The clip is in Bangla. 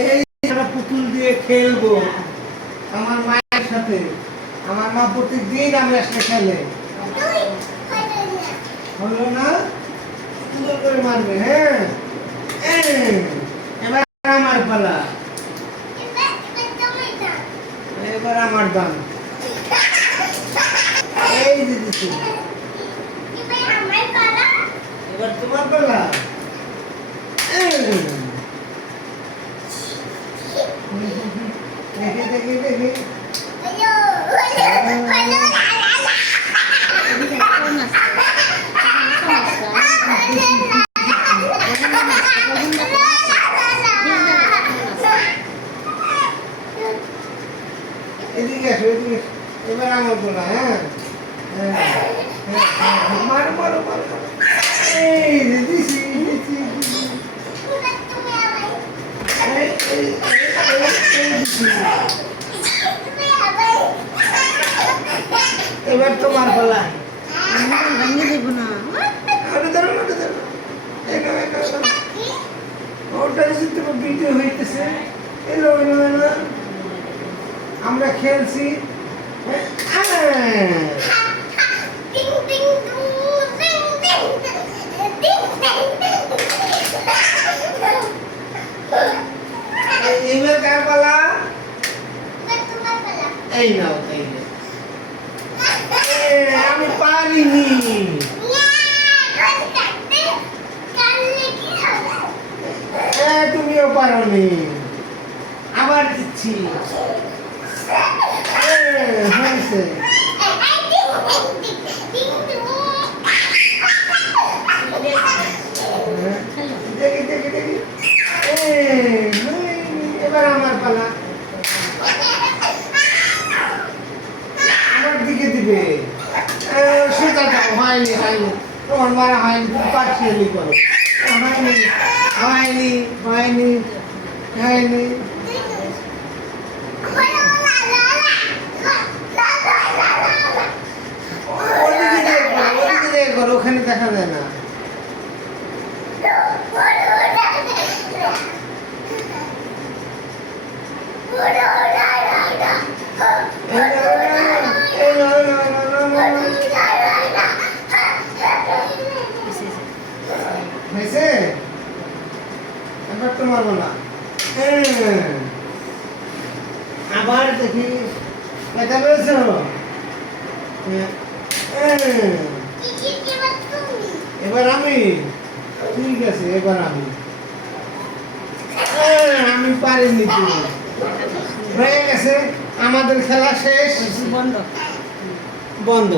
এই আমরা পুতুল দিয়ে খেলবো আমার মায়ের সাথে। আমার মা প্রতিদিন আমার সাথে খেলে। হলো না? সুন্দর করে মারবে। হ্যাঁ, এবার আমার পালা। এবার আমার দান। এই দিদি, এবার তোমার পালা। দেখে দেখে দেখে এদিকে আসো, এদিকে। এবার আমার বলা। হ্যাঁ, মারো মারো মারো। এই দিদি, এবার তোমার পালা। ভেঙে দেবো না। ওটা তোমার ভিডিও হইতেছে। এলো এলো, আমরা খেলছি। এবার কার পালা? এই নাও, এই নাও। আমি পারিনি। তুমিও পারোনি। আবার দিচ্ছি। হয়েছে। দেখি দেখি দেখি। এবার আমার পালা। আমার দিকে দিবে। সেটা হয়নি হয়নি, তোমার মারা হয়নি, তুমি পার্সিয়ালি করো। হয়নি হয়নি হয়নি হয়নি। ওদিকে করো, ওখানে দেখা যায় না। হয়েছে? এবার তোমার বলা। আবার দেখি, এটা বলছ। এবার আমি। ঠিক আছে, এবার আমি। আমি পারিনি। হয়ে গেছে, আমাদের খেলা শেষ। বন্ধ বন্ধ।